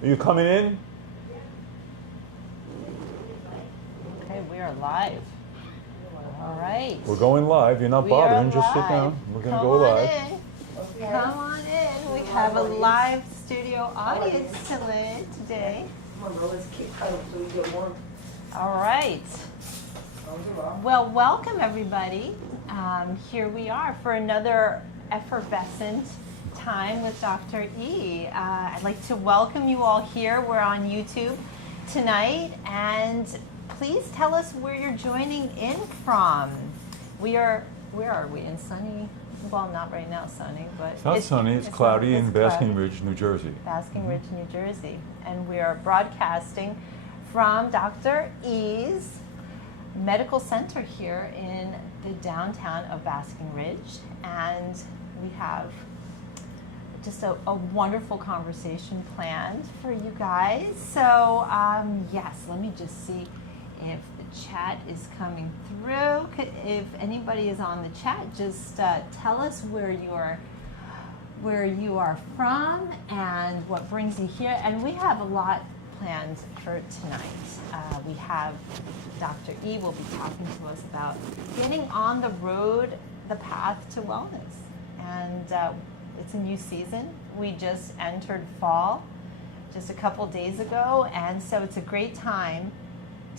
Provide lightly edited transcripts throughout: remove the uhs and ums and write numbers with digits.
Are you coming in? Okay, we are live. All right. We're going live. You're not We bothering. are Just sit live. down. We're going to Come go on live. in. Come on in. We have a live studio audience today. Come on, let's keep cuddling so we get warm. All right. Well, welcome everybody. Here we are for another effervescent time with Dr. E. I'd like to welcome you all here. We're on YouTube tonight, and please tell us where you're joining in from. Where are we? In sunny, well, not right now sunny, but It's not sunny. It's cloudy in Basking cloudy. Ridge, New Jersey. Basking Ridge, New Jersey. And we are broadcasting from Dr. E's Medical Center here in the downtown of Basking Ridge. And we have just a wonderful conversation planned for you guys. So yes, let me just see if the chat is coming through. If anybody is on the chat, just tell us where you are from and what brings you here. And we have a lot planned for tonight. We have Dr. E will be talking to us about getting on the road, the path to wellness. And it's a new season. We just entered fall just a couple days ago, and so it's a great time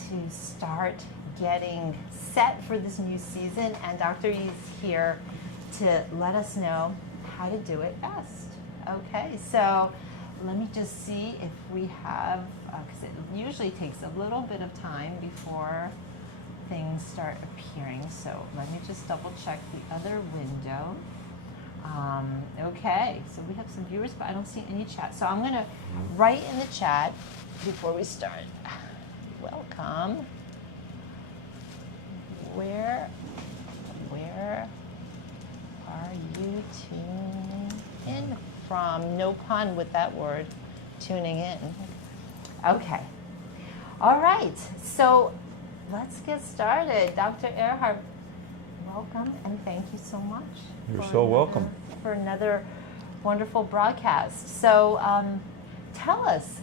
to start getting set for this new season, and Dr. E is here to let us know how to do it best. Okay, so let me just see if we have, because it usually takes a little bit of time before things start appearing, so let me just double check the other window. Okay, so we have some viewers, but I don't see any chat. So I'm going to write in the chat before we start. Welcome. Where are you tuning in from? No pun with that word, tuning in. Okay. All right. So let's get started. Dr. Ehrhardt, welcome and thank you so much. You're so welcome. For another wonderful broadcast. So tell us,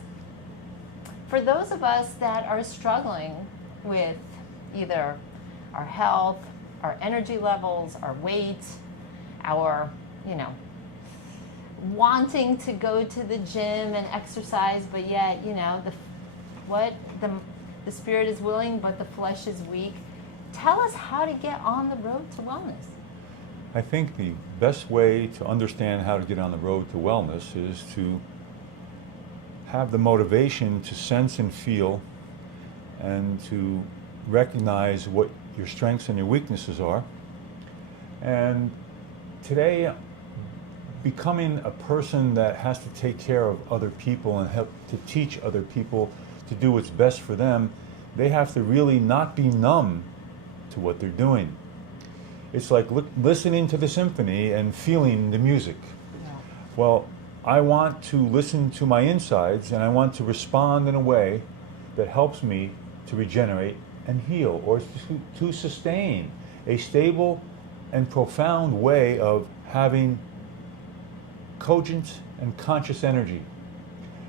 for those of us that are struggling with either our health, our energy levels, our weight, our, wanting to go to the gym and exercise, but yet, the spirit is willing, but the flesh is weak. Tell us how to get on the road to wellness. I think the best way to understand how to get on the road to wellness is to have the motivation to sense and feel and to recognize what your strengths and your weaknesses are. And today, becoming a person that has to take care of other people and help to teach other people to do what's best for them, they have to really not be numb to what they're doing. It's like listening to the symphony and feeling the music. Yeah. Well, I want to listen to my insides, and I want to respond in a way that helps me to regenerate and heal, or to sustain a stable and profound way of having cogent and conscious energy.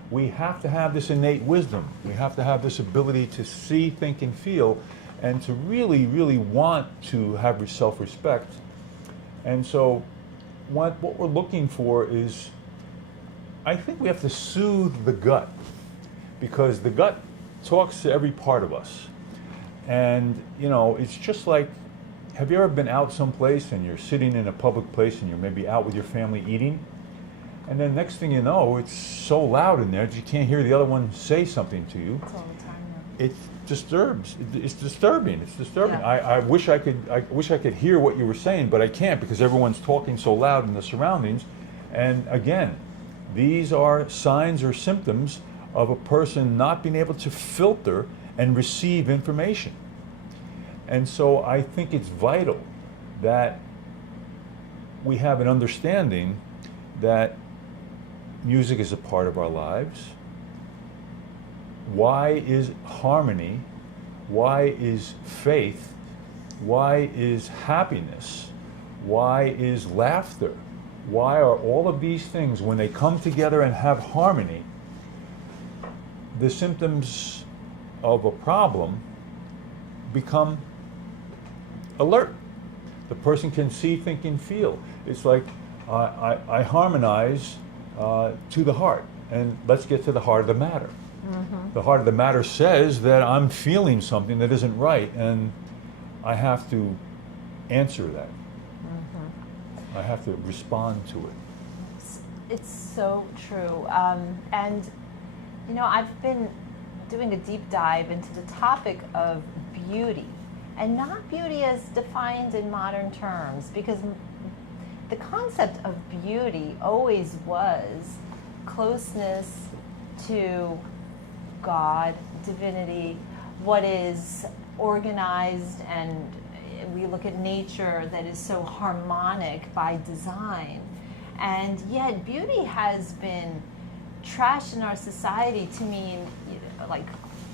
We have to have this innate wisdom. We have to have this ability to see, think, and feel, and to really, really want to have self-respect. And so what we're looking for is, I think we have to soothe the gut, because the gut talks to every part of us. And, it's just like, have you ever been out someplace and you're sitting in a public place and you're maybe out with your family eating? And then next thing you know, it's so loud in there that you can't hear the other one say something to you. It's all the time now. It disturbs. It's disturbing. It's disturbing. Yeah. I wish I could hear what you were saying, but I can't, because everyone's talking so loud in the surroundings. And again, these are signs or symptoms of a person not being able to filter and receive information. And so I think it's vital that we have an understanding that music is a part of our lives. Why is harmony? Why is faith? Why is happiness? Why is laughter? Why are all of these things, when they come together and have harmony, the symptoms of a problem become alert. The person can see, think, and feel. It's like I harmonize to the heart, and let's get to the heart of the matter. Mm-hmm. The heart of the matter says that I'm feeling something that isn't right, and I have to answer that. Mm-hmm. I have to respond to it. It's so true. And, you know, I've been doing a deep dive into the topic of beauty, and not beauty as defined in modern terms, because the concept of beauty always was closeness to God, divinity, what is organized, and we look at nature that is so harmonic by design. And yet beauty has been trashed in our society to mean, you know, like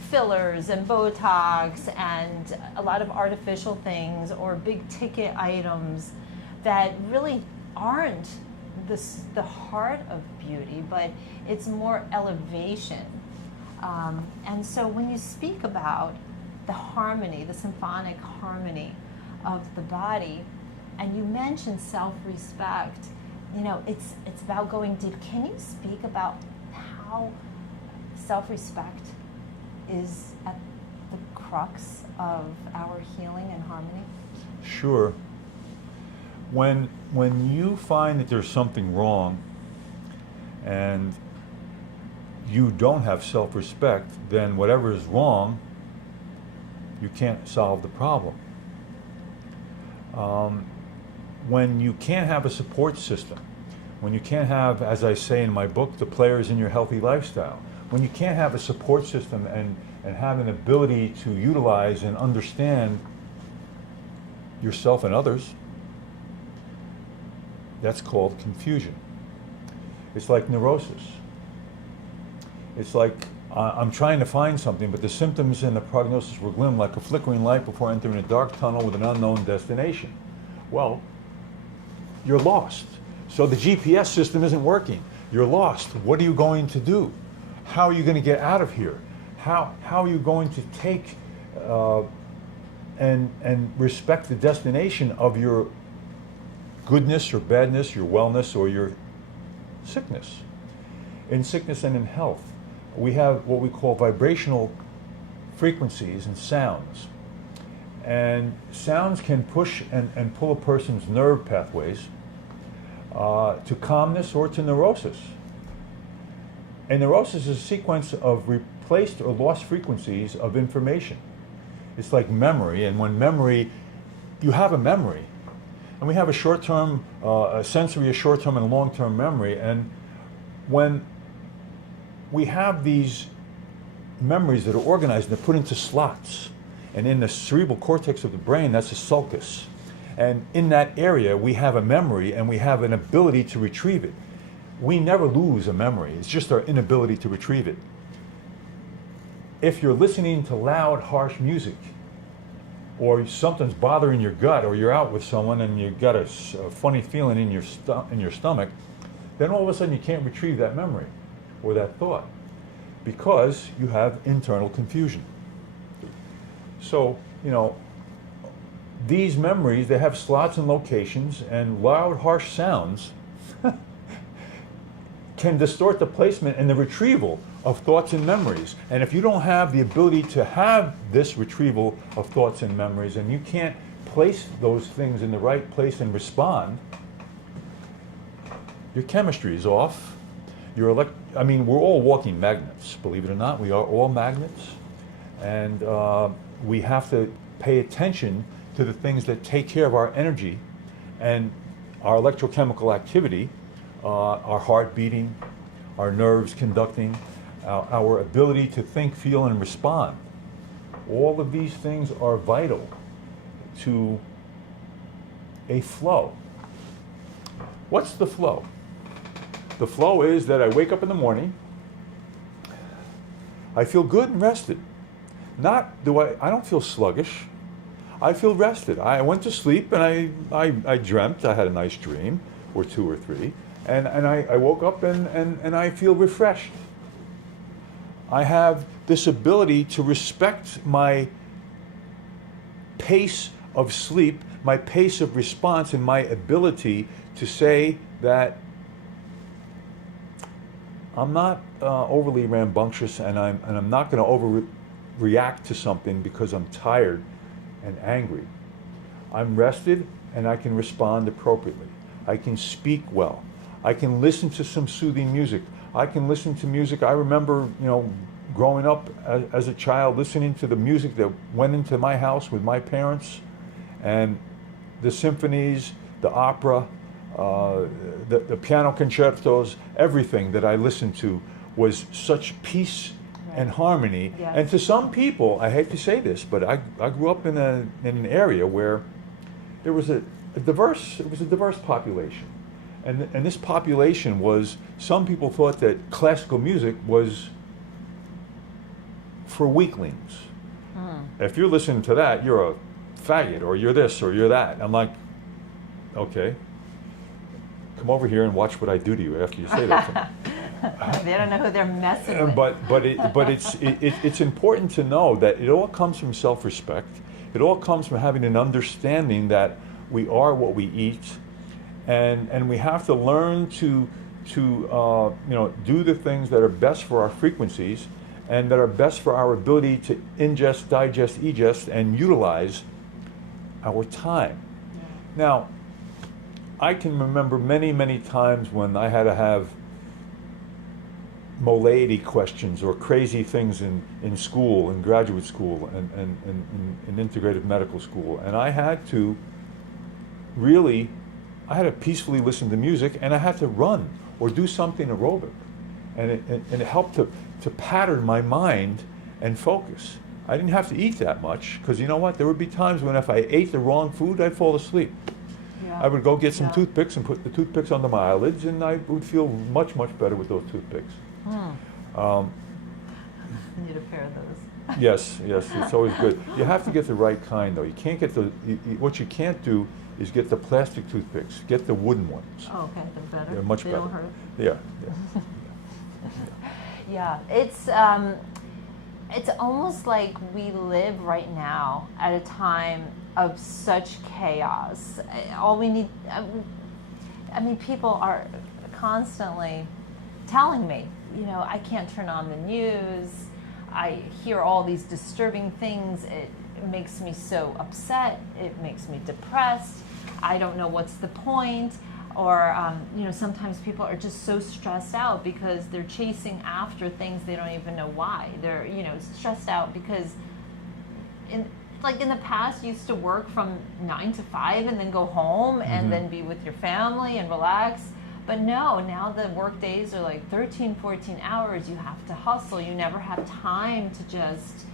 fillers and Botox and a lot of artificial things or big ticket items that really aren't the heart of beauty, but it's more elevation. And so when you speak about the harmony, the symphonic harmony of the body, and you mention self-respect, you know, it's about going deep. Can you speak about how self-respect is at the crux of our healing and harmony? Sure. When you find that there's something wrong and you don't have self-respect, then whatever is wrong, you can't solve the problem. When you can't have a support system, when you can't have, as I say in my book, the players in your healthy lifestyle, when you can't have a support system and have an ability to utilize and understand yourself and others, that's called confusion. It's like neurosis. It's like I'm trying to find something, but the symptoms and the prognosis were glim like a flickering light before entering a dark tunnel with an unknown destination. Well, you're lost. So the GPS system isn't working. You're lost. What are you going to do? How are you going to get out of here? How are you going to take and respect the destination of your goodness or badness, your wellness or your sickness? In sickness and in health, we have what we call vibrational frequencies and sounds. And sounds can push and pull a person's nerve pathways to calmness or to neurosis. And neurosis is a sequence of replaced or lost frequencies of information. It's like memory, and when memory, you have a memory. And we have a short-term, a sensory, a short-term, and a long-term memory. And when we have these memories that are organized and they're put into slots, and in the cerebral cortex of the brain, that's the sulcus. And in that area, we have a memory and we have an ability to retrieve it. We never lose a memory. It's just our inability to retrieve it. If you're listening to loud, harsh music, or something's bothering your gut, or you're out with someone and you've got a funny feeling in your stomach, then all of a sudden you can't retrieve that memory or that thought because you have internal confusion. So, you know, these memories, they have slots and locations, and loud, harsh sounds can distort the placement and the retrieval of thoughts and memories. And if you don't have the ability to have this retrieval of thoughts and memories, and you can't place those things in the right place and respond, your chemistry is off. We're all walking magnets, believe it or not. We are all magnets. And we have to pay attention to the things that take care of our energy and our electrochemical activity, our heart beating, our nerves conducting, our ability to think, feel, and respond. All of these things are vital to a flow. What's the flow? The flow is that I wake up in the morning, I feel good and rested. I don't feel sluggish. I feel rested. I went to sleep and I dreamt, I had a nice dream, or two or three, and I woke up and I feel refreshed. I have this ability to respect my pace of sleep, my pace of response, and my ability to say that I'm not overly rambunctious, and I'm not going to overreact to something because I'm tired and angry. I'm rested, and I can respond appropriately. I can speak well. I can listen to some soothing music. I can listen to music. I remember, growing up as a child, listening to the music that went into my house with my parents, and the symphonies, the opera, the piano concertos, everything that I listened to was such peace and harmony. Yes. And to some people, I hate to say this, but I grew up in an area where there was a diverse population. And this population was, some people thought that classical music was for weaklings. If you're listening to that, you're a faggot, or you're this, or you're that. I'm like, okay, come over here and watch what I do to you after you say that to me. They don't know who they're messing with. But it's important to know that it all comes from self-respect. It all comes from having an understanding that we are what we eat, and we have to learn to do the things that are best for our frequencies and that are best for our ability to ingest, digest, egest, and utilize our time. Yeah. Now, I can remember many times when I had to have molality questions or crazy things in school, in graduate school, and in integrative medical school, and I had to peacefully listen to music, and I had to run or do something aerobic, and it helped to pattern my mind and focus. I didn't have to eat that much, because you know what? There would be times when if I ate the wrong food, I'd fall asleep. Yeah. I would go get some toothpicks and put the toothpicks under my eyelids, and I would feel much better with those toothpicks. I need a pair of those. Yes, it's always good. You have to get the right kind, though. You can't get what you can't do is get the plastic toothpicks. Get the wooden ones. Oh, okay, they're better. They're much they better. Don't hurt. Yeah. Yeah, it's almost like we live right now at a time of such chaos. All we need, people are constantly telling me, I can't turn on the news. I hear all these disturbing things. It makes me so upset. It makes me depressed. I don't know what's the point. Or, sometimes people are just so stressed out because they're chasing after things they don't even know why. They're, stressed out because in the past, you used to work from 9 to 5 and then go home and then be with your family and relax. But no, now the work days are like 13, 14 hours. You have to hustle. You never have time to just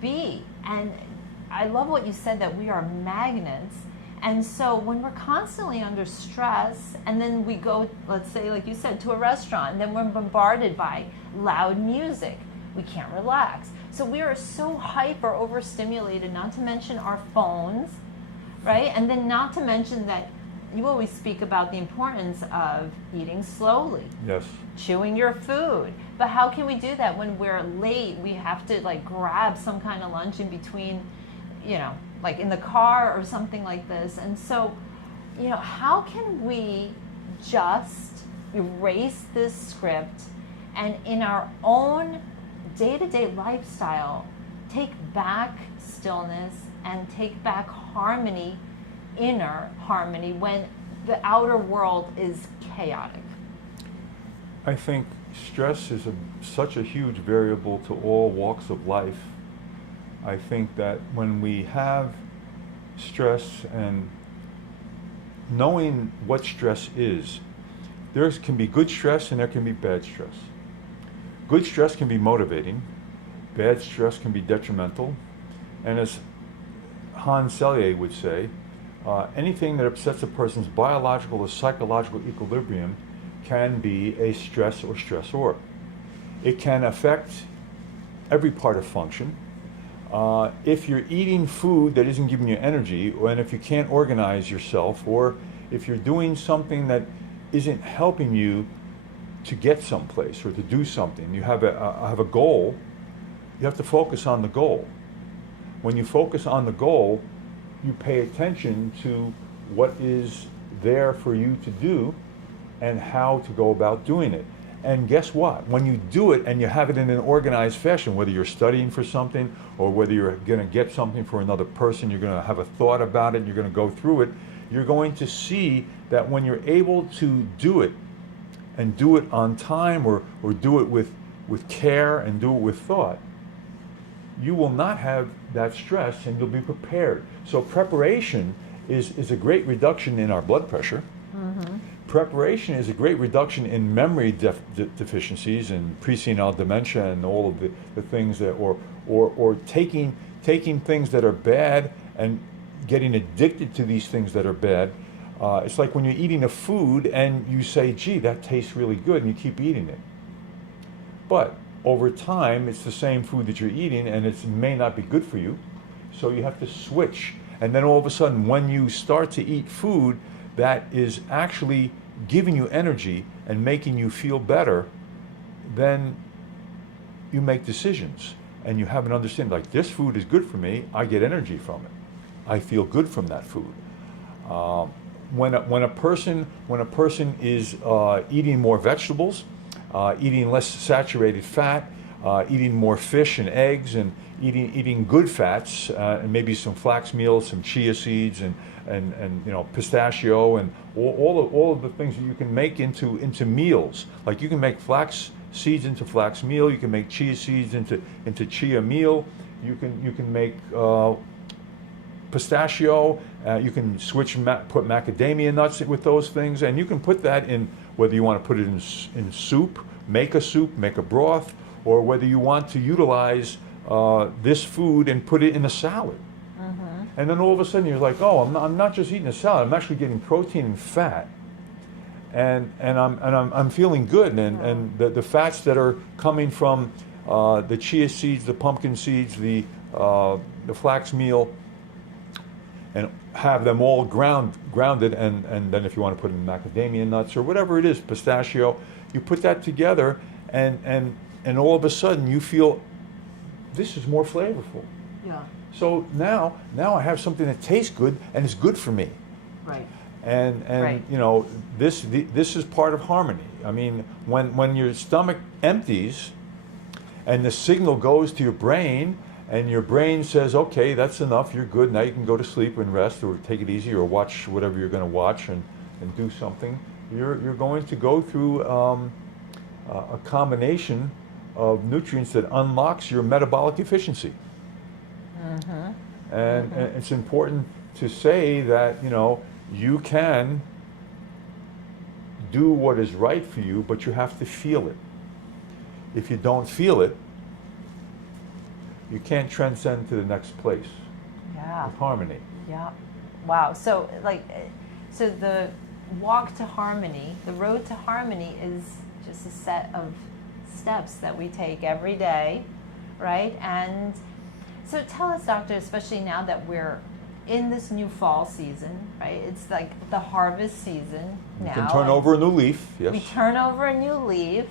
be. And I love what you said, that we are magnets. And so when we're constantly under stress, and then we go, let's say, like you said, to a restaurant, and then we're bombarded by loud music, we can't relax. So we are so hyper overstimulated, not to mention our phones, right? And then not to mention that you always speak about the importance of eating slowly. Yes. Chewing your food. But how can we do that when we're late? We have to grab some kind of lunch in between, like in the car or something like this. And so, how can we just erase this script and in our own day-to-day lifestyle take back stillness and take back harmony, inner harmony, when the outer world is chaotic? I think stress is such a huge variable to all walks of life. I think that when we have stress and knowing what stress is, there can be good stress and there can be bad stress. Good stress can be motivating, bad stress can be detrimental, and as Hans Selye would say, anything that upsets a person's biological or psychological equilibrium can be a stress or stressor. It can affect every part of function. If you're eating food that isn't giving you energy, and if you can't organize yourself, or if you're doing something that isn't helping you to get someplace or to do something. You have a goal. You have to focus on the goal. When you focus on the goal, you pay attention to what is there for you to do and how to go about doing it. And guess what? When you do it and you have it in an organized fashion, whether you're studying for something or whether you're going to get something for another person, you're going to have a thought about it, you're going to go through it, you're going to see that when you're able to do it and do it on time or do it with care and do it with thought, you will not have that stress and you'll be prepared. So preparation is a great reduction in our blood pressure. Mm-hmm. Preparation is a great reduction in memory deficiencies and presenile dementia and all of the things that, or taking things that are bad and getting addicted to these things that are bad. It's like when you're eating a food and you say, gee, that tastes really good, and you keep eating it. But over time, it's the same food that you're eating, and it may not be good for you. So you have to switch. And then all of a sudden, when you start to eat food that is actually giving you energy and making you feel better, then you make decisions. And you have an understanding, like, this food is good for me, I get energy from it. I feel good from that food. When a person is eating more vegetables, eating less saturated fat, eating more fish and eggs, and eating good fats, and maybe some flax meal, some chia seeds, and pistachio, and all of the things that you can make into meals. Like, you can make flax seeds into flax meal. You can make chia seeds into chia meal. You can make pistachio. You can put macadamia nuts with those things, and you can put that in, whether you want to put it in soup, make a broth, or whether you want to utilize this food and put it in a salad. Mm-hmm. And then all of a sudden you're like, oh, I'm not just eating a salad. I'm actually getting protein and fat, and I'm feeling good. And the fats that are coming from the chia seeds, the pumpkin seeds, the flax meal, and have them all grounded, and then if you want to put in macadamia nuts or whatever it is, pistachio, you put that together, and all of a sudden you feel this is more flavorful. Yeah. So now I have something that tastes good and is good for me. Right. And Right. This is part of harmony. I mean, when your stomach empties and the signal goes to your brain, and your brain says, okay, that's enough, you're good, now you can go to sleep and rest or take it easy or watch whatever you're going to watch and do something, you're going to go through a combination of nutrients that unlocks your metabolic efficiency. Mm-hmm. And it's important to say that, you can do what is right for you, but you have to feel it. If you don't feel it, you can't transcend to the next place. Yeah. With harmony. Yeah. Wow. So the walk to harmony, the road to harmony is just a set of steps that we take every day, right? And so tell us, doctor, especially now that we're in this new fall season, right? It's like the harvest season now. You can turn over a new leaf, yes. We turn over a new leaf.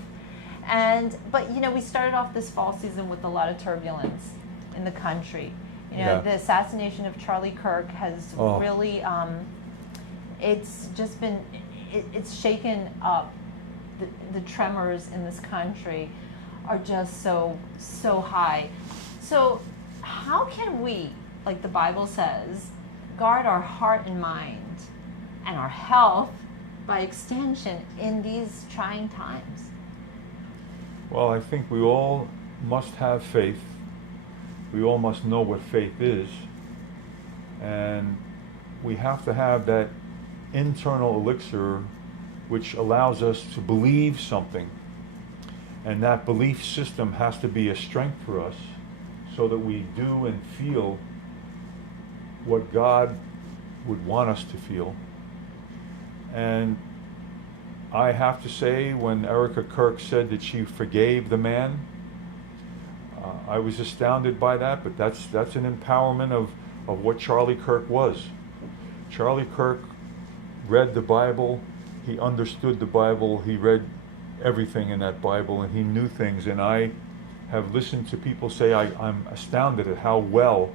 But we started off this fall season with a lot of turbulence in the country. Yeah. The assassination of Charlie Kirk has really, it's just been, it's shaken up. The tremors in this country are just so high. So how can we, like the Bible says, guard our heart and mind and our health by extension in these trying times? Well, I think we all must have faith. We all must know what faith is. And we have to have that internal elixir which allows us to believe something. And that belief system has to be a strength for us so that we do and feel what God would want us to feel. And I have to say, when Erica Kirk said that she forgave the man, I was astounded by that, but that's an empowerment of what Charlie Kirk was. Charlie Kirk read the Bible, he understood the Bible, he read everything in that Bible, and he knew things. And I have listened to people say I'm astounded at how well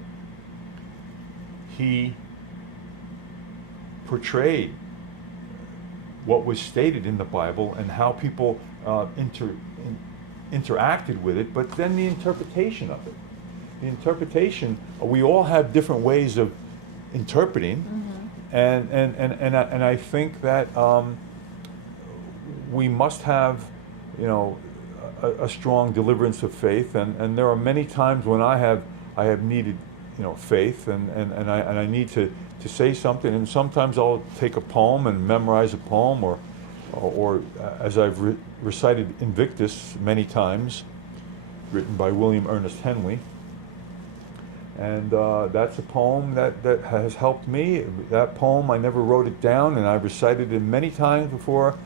he portrayed what was stated in the Bible and how people interacted with it, but then the interpretation of it. The interpretation, we all have different ways of interpreting, and I think that we must have, a strong deliverance of faith, and there are many times when I have needed, faith, and I need to say something, and sometimes I'll take a poem and memorize a poem, or as I've recited Invictus many times, written by William Ernest Henley, and that's a poem that has helped me. That poem, I never wrote it down, and I recited it many times before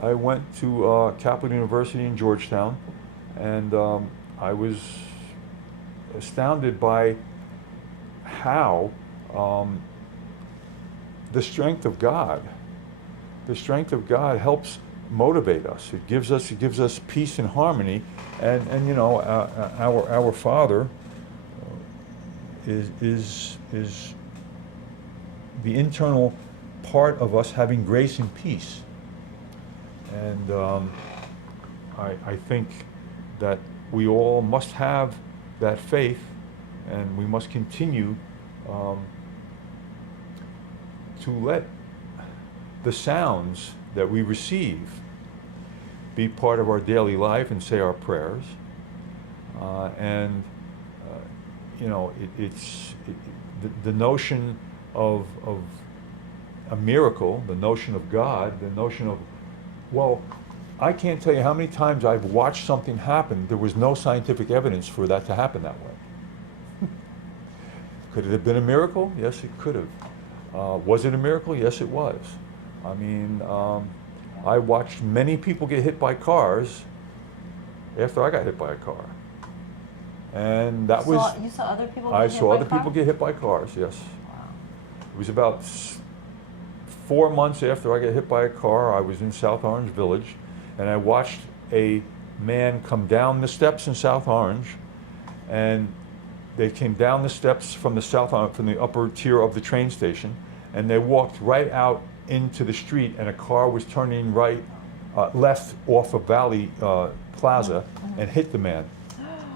I went to Capital University in Georgetown, and I was astounded by how the strength of God helps motivate us. It gives us peace and harmony, and our Father is the internal part of us having grace and peace, and I think that we all must have that faith, and we must continue to let the sounds that we receive be part of our daily life and say our prayers. The notion of a miracle, the notion of God, the notion of, well, I can't tell you how many times I've watched something happen. There was no scientific evidence for that to happen that way. Could it have been a miracle? Yes, it could have. Was it a miracle? Yes, it was. I mean, I watched many people get hit by cars after I got hit by a car. And that was... You saw other people I get hit saw by other cars? people get hit by cars, yes. Wow. It was about 4 months after I got hit by a car. I was in South Orange Village, and I watched a man come down the steps in South Orange, and they came down the steps from the upper tier of the train station, and they walked right out into the street, and a car was turning left off of Valley Plaza and hit the man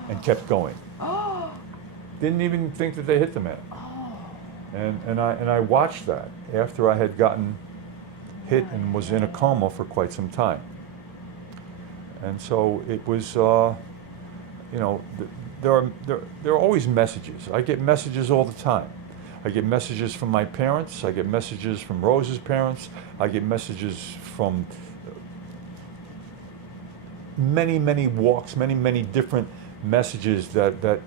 and kept going. Didn't even think that they hit the man. And I watched that after I had gotten hit and was in a coma for quite some time. And so it was, there are always messages. I get messages all the time. I get messages from my parents. I get messages from Rose's parents. I get messages from many, many walks, many, many different messages that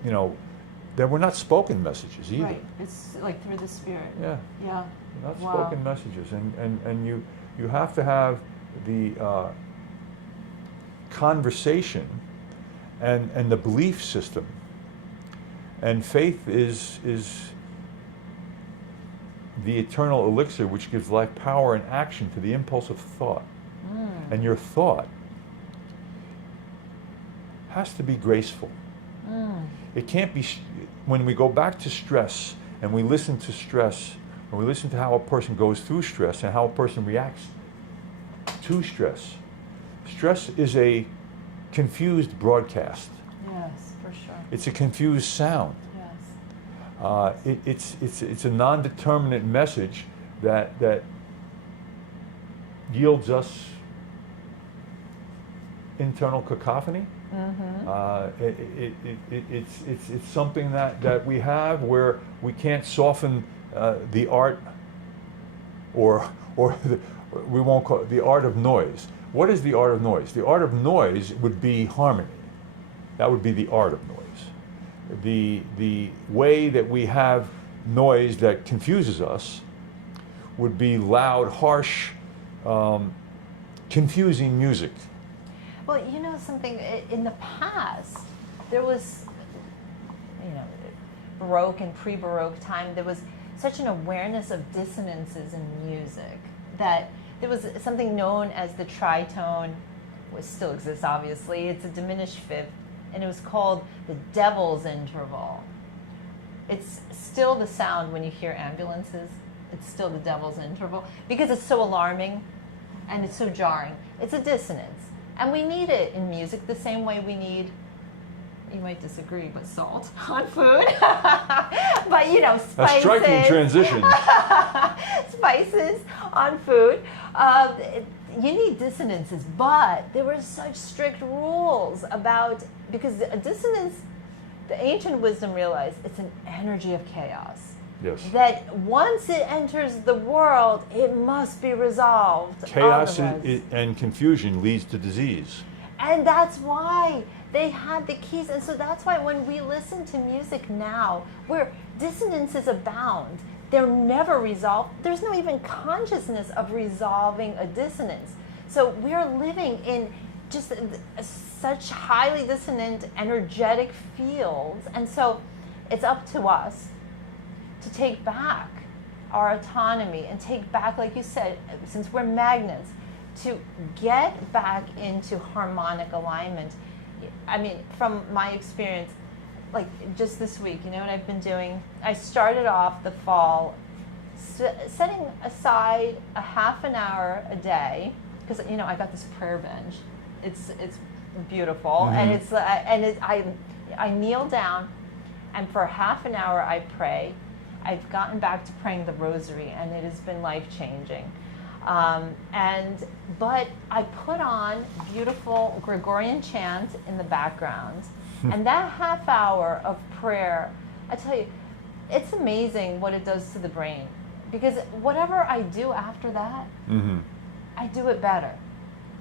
were not spoken messages either. Right. It's like through the spirit. Yeah. Yeah. Not Wow. spoken messages, and you have to have the conversation and the belief system, and faith is the eternal elixir which gives life, power, and action to the impulse of thought. And your thought has to be graceful. It can't be, when we go back to stress and we listen to stress, or we listen to how a person goes through stress and how a person reacts to stress. Stress is a confused broadcast. Yes, for sure. It's a confused sound. Yes. It's a non-determinate message that yields us internal cacophony. It's something that we have where we can't soften the art, or we won't call it the art of noise. What is the art of noise? The art of noise would be harmony. That would be the art of noise. The way that we have noise that confuses us would be loud, harsh, confusing music. Well, you know something, in the past, there was, Baroque and pre-Baroque time, there was such an awareness of dissonances in music that there was something known as the tritone, still exists obviously. It's a diminished fifth, and it was called the devil's interval. It's still the sound when you hear ambulances. It's still the devil's interval because it's so alarming and it's so jarring. It's a dissonance. And we need it in music the same way we need, you might disagree, but salt on food. But you know, spices. A striking transition. Spices on food. You need dissonances, but there were such strict rules about, because a dissonance, the ancient wisdom realized it's an energy of chaos. Yes. That once it enters the world, it must be resolved. Chaos Otherwise. and confusion leads to disease. And that's why they had the keys. And so that's why when we listen to music now, where dissonances abound, they're never resolved. There's no even consciousness of resolving a dissonance. So we're living in just such highly dissonant, energetic fields. And so it's up to us to take back our autonomy and take back, like you said, since we're magnets, to get back into harmonic alignment. I mean, from my experience, like just this week, you know what I've been doing? I started off the fall setting aside a half an hour a day, because you know I got this prayer bench. It's beautiful, Mm-hmm. and I kneel down, and for half an hour I pray. I've gotten back to praying the rosary, and it has been life-changing. But I put on beautiful Gregorian chant in the background, and that half hour of prayer, I tell you, it's amazing what it does to the brain. Because whatever I do after that, Mm-hmm. I do it better.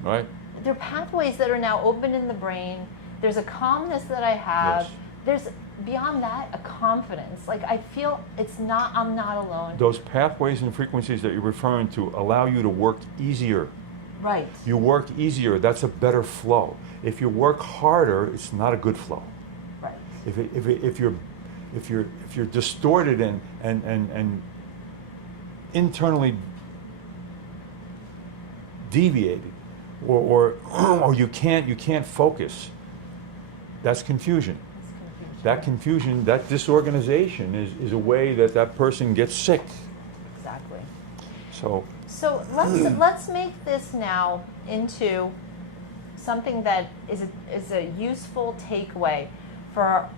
Right? There are pathways that are now open in the brain. There's a calmness that I have. Yes. There's beyond that a confidence. Like I feel I'm not alone. Those pathways and frequencies that you're referring to allow you to work easier. Right. You work easier, that's a better flow. If you work harder, it's not a good flow. Right. If you're distorted and internally deviated, or you can't focus, that's confusion. That confusion, that disorganization is a way that person gets sick. Exactly. So let's make this now into something that is a useful takeaway for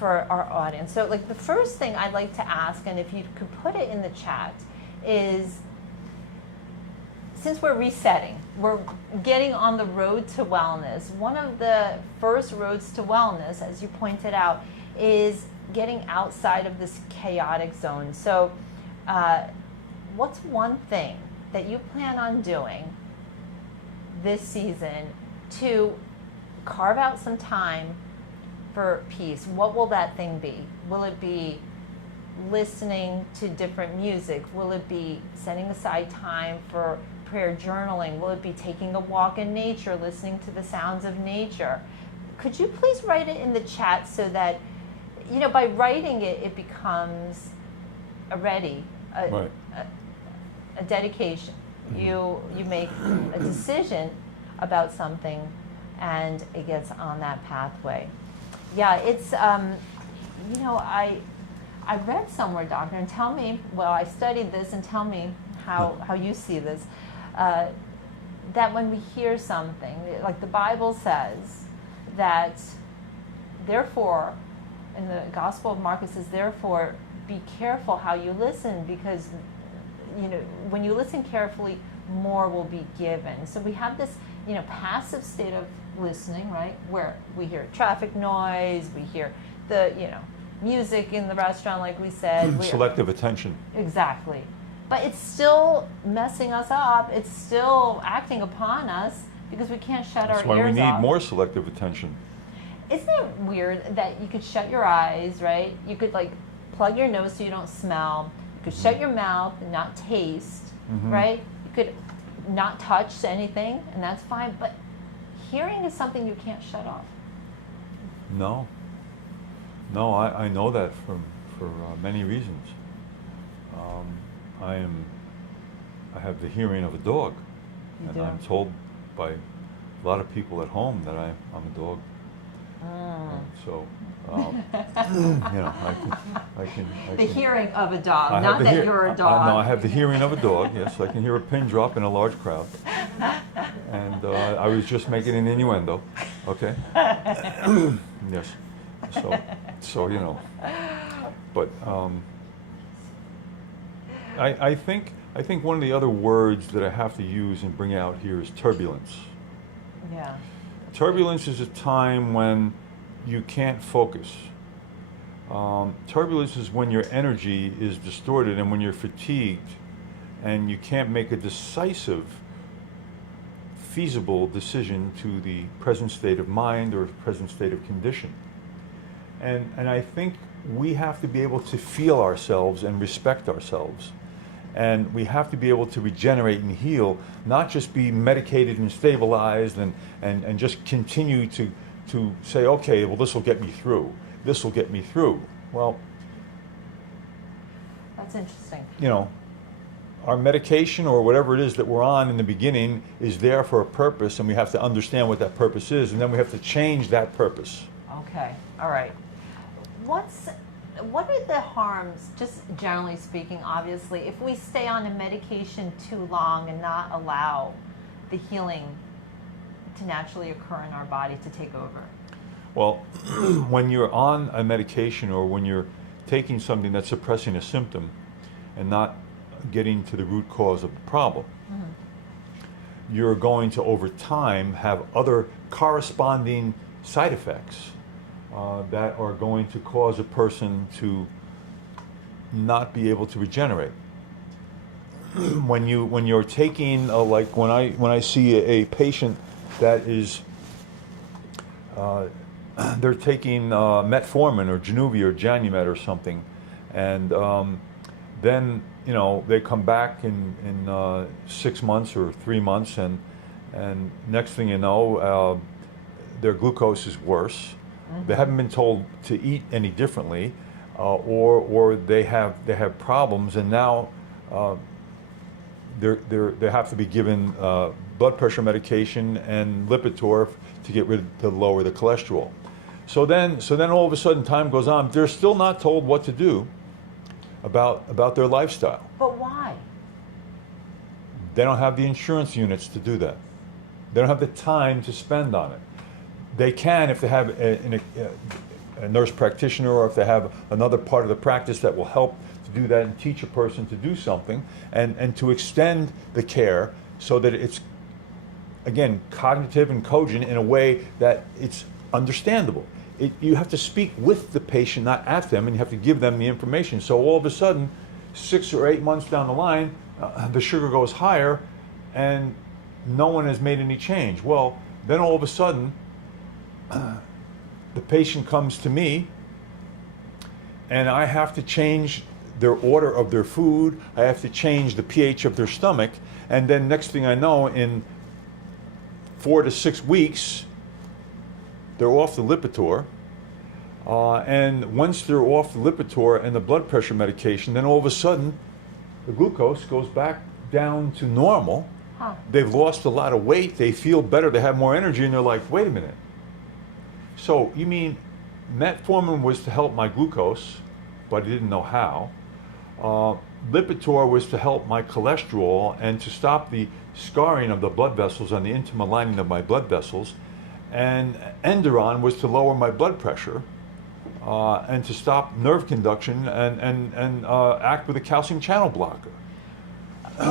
our audience. So like the first thing I'd like to ask, and if you could put it in the chat, is since we're resetting, we're getting on the road to wellness. One of the first roads to wellness, as you pointed out, is getting outside of this chaotic zone. So what's one thing that you plan on doing this season to carve out some time for peace? What will that thing be? Will it be listening to different music? Will it be setting aside time for prayer journaling? Will it be taking a walk in nature, listening to the sounds of nature? Could you please write it in the chat so that, you know, by writing it, it becomes a dedication. Mm-hmm. You make a decision about something, and it gets on that pathway. Yeah, it's you know, I read somewhere, doctor, and tell me. Well, I studied this, and tell me how you see this. That when we hear something, like the Bible says, that therefore, in the Gospel of Mark it says, therefore, be careful how you listen, because you know when you listen carefully, more will be given. So we have this, you know, passive state of listening, right, where we hear traffic noise, we hear the, you know, music in the restaurant, like we said. Selective attention. Exactly. But it's still messing us up. It's still acting upon us because we can't shut our ears off. That's why we need more selective attention. Isn't it weird that you could shut your eyes, right? You could like plug your nose so you don't smell. You could shut your mouth and not taste, right? You could not touch anything, and that's fine. But hearing is something you can't shut off. No, I know that for many reasons. I have the hearing of a dog, You and do. I'm told by a lot of people at home that I'm a dog. So, you know, I can. The hearing of a dog, I have not the that you're a dog. No, I have the hearing of a dog. Yes, I can hear a pin drop in a large crowd. And I was just making an innuendo. Okay. Yes. So you know. But I think one of the other words that I have to use and bring out here is turbulence. Yeah. Turbulence is a time when you can't focus. Turbulence is when your energy is distorted and when you're fatigued and you can't make a decisive, feasible decision to the present state of mind or present state of condition. And I think we have to be able to feel ourselves and respect ourselves. And we have to be able to regenerate and heal, not just be medicated and stabilized and just continue to say, okay, well, this will get me through. This will get me through. Well, That's interesting. you know, our medication or whatever it is that we're on in the beginning is there for a purpose, and we have to understand what that purpose is, and then we have to change that purpose. Okay, all right. What are the harms, just generally speaking, obviously, if we stay on a medication too long and not allow the healing to naturally occur in our body to take over? Well, when you're on a medication or when you're taking something that's suppressing a symptom and not getting to the root cause of the problem, you're going to, over time, have other corresponding side effects that are going to cause a person to not be able to regenerate. When you're taking, like when I see a patient that is, they're taking metformin or Januvia or Janumet or something, and then you know they come back in 6 months or 3 months, and next thing you know, their glucose is worse. They haven't been told to eat any differently, or they have problems, and now they have to be given blood pressure medication and Lipitor to lower the cholesterol. So then all of a sudden time goes on. They're still not told what to do about their lifestyle. But why? They don't have the insurance units to do that. They don't have the time to spend on it. They can if they have a nurse practitioner, or if they have another part of the practice that will help to do that and teach a person to do something, and to extend the care so that it's, again, cognitive and cogent in a way that it's understandable. You have to speak with the patient, not at them, and you have to give them the information. So all of a sudden, 6 or 8 months down the line, the sugar goes higher and no one has made any change. Well, then all of a sudden, the patient comes to me and I have to change their order of their food. I have to change the pH of their stomach. And then next thing I know, in 4 to 6 weeks, they're off the Lipitor. And once they're off the Lipitor and the blood pressure medication, then all of a sudden, the glucose goes back down to normal. Huh. They've lost a lot of weight. They feel better. They have more energy. And they're like, wait a minute. So you mean metformin was to help my glucose, but I didn't know how. Lipitor was to help my cholesterol and to stop the scarring of the blood vessels on the intima lining of my blood vessels. And Enduron was to lower my blood pressure and to stop nerve conduction and act with a calcium channel blocker.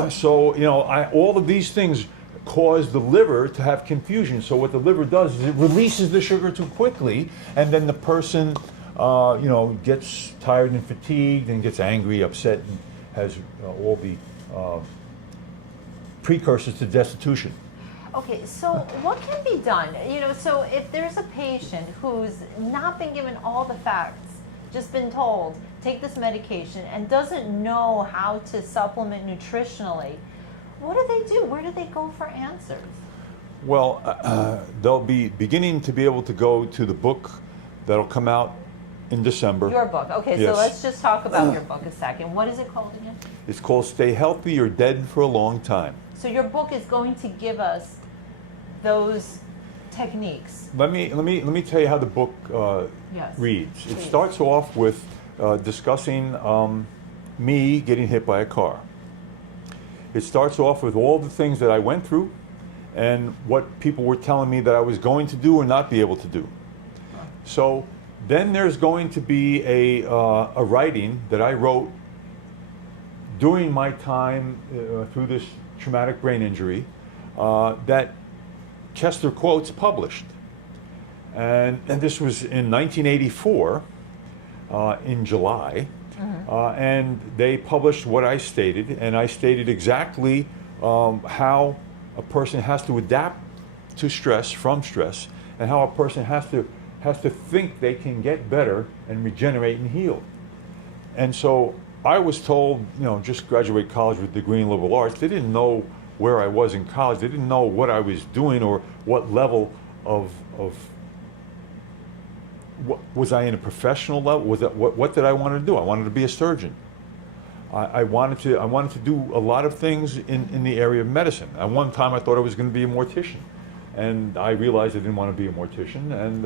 So, you know, all of these things cause the liver to have confusion. So what the liver does is it releases the sugar too quickly, and then the person, you know, gets tired and fatigued and gets angry, upset, and has all the precursors to destitution. Okay, so what can be done? You know, so if there's a patient who's not been given all the facts, just been told, take this medication, and doesn't know how to supplement nutritionally, what do they do? Where do they go for answers? Well, they'll be beginning to be able to go to the book that'll come out in December. Your book. Okay, Yes. so let's just talk about your book a second. What is it called again? It's called Stay Healthy or Dead for a Long Time. So your book is going to give us those techniques. Let me tell you how the book Yes. reads. It Please. starts off with discussing me getting hit by a car. It starts off with all the things that I went through and what people were telling me that I was going to do or not be able to do. So then there's going to be a writing that I wrote during my time through this traumatic brain injury that Chester Quotes published. And this was in 1984 in July. And they published what I stated, and I stated exactly how a person has to adapt to stress, from stress, and how a person has to think they can get better and regenerate and heal. And so I was told, just graduate college with a degree in liberal arts. They didn't know where I was in college. They didn't know what I was doing or what level of what, was I in a professional level? Was that what did I want to do? I wanted to be a surgeon. I wanted to do a lot of things in the area of medicine. At one time, I thought I was going to be a mortician, and I realized I didn't want to be a mortician. And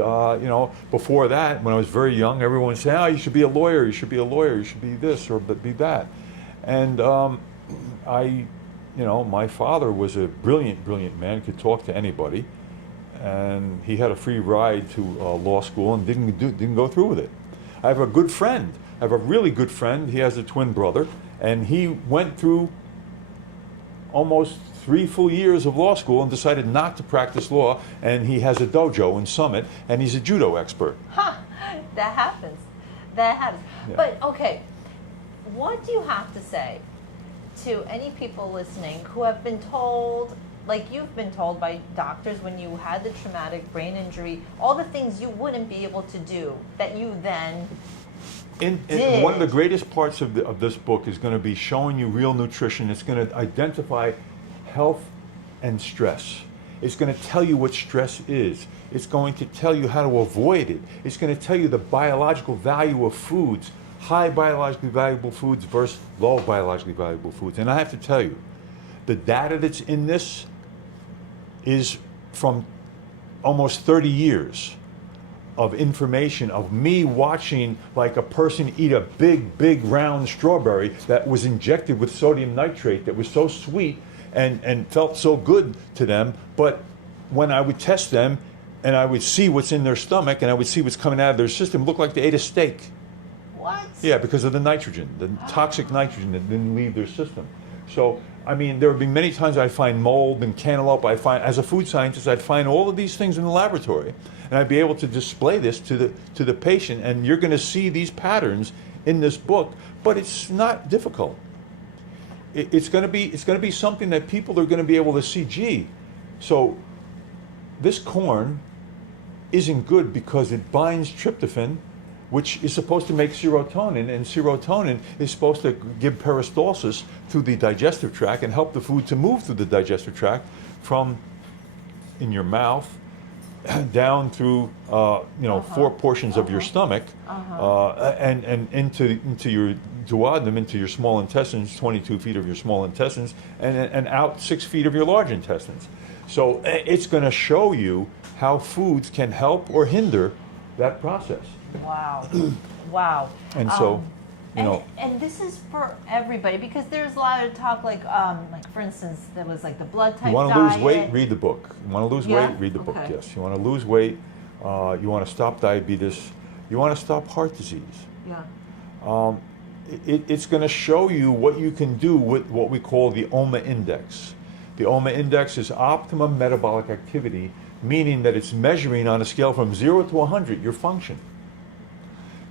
before that, when I was very young, everyone would say, "Oh, you should be a lawyer. You should be a lawyer. You should be this or be that." And my father was a brilliant man. Could talk to anybody. And he had a free ride to law school and didn't go through with it. I have a good friend. I have a really good friend. He has a twin brother, and he went through almost 3 full years of law school and decided not to practice law. And he has a dojo in Summit, and he's a judo expert. Huh, that happens. That happens. Yeah. But okay, what do you have to say to any people listening who have been told, like you've been told by doctors when you had the traumatic brain injury, all the things you wouldn't be able to do that you then did? One of the greatest parts of this book is going to be showing you real nutrition. It's going to identify health and stress. It's going to tell you what stress is. It's going to tell you how to avoid it. It's going to tell you the biological value of foods, high biologically valuable foods versus low biologically valuable foods. And I have to tell you, the data that's in this is from almost 30 years of information of me watching like a person eat a big round strawberry that was injected with sodium nitrate that was so sweet and felt so good to them. But when I would test them and I would see what's in their stomach and I would see what's coming out of their system, it looked like they ate a steak. What? Yeah, because of the nitrogen, the toxic nitrogen that didn't leave their system. So, I mean, there have been many times I find mold and cantaloupe. As a food scientist, I'd find all of these things in the laboratory, and I'd be able to display this to the patient. And you're going to see these patterns in this book, but it's not difficult. It's going to be something that people are going to be able to see. Gee, so this corn isn't good because it binds tryptophan, which is supposed to make serotonin, and serotonin is supposed to give peristalsis through the digestive tract and help the food to move through the digestive tract from in your mouth down through 4 portions of your stomach and into your duodenum, into your small intestines, 22 feet of your small intestines, and out 6 feet of your large intestines. So it's going to show you how foods can help or hinder that process. Wow. Wow. And so, and this is for everybody, because there's a lot of talk like for instance, there was like the blood type you want to diet. lose weight, read the book. You want to lose Yeah? weight, read the book, Okay. yes. You want to lose weight, you want to stop diabetes, you want to stop heart disease. Yeah. It's going to show you what you can do with what we call the OMA index. The OMA index is optimum metabolic activity, meaning that it's measuring on a scale from 0 to 100 your function.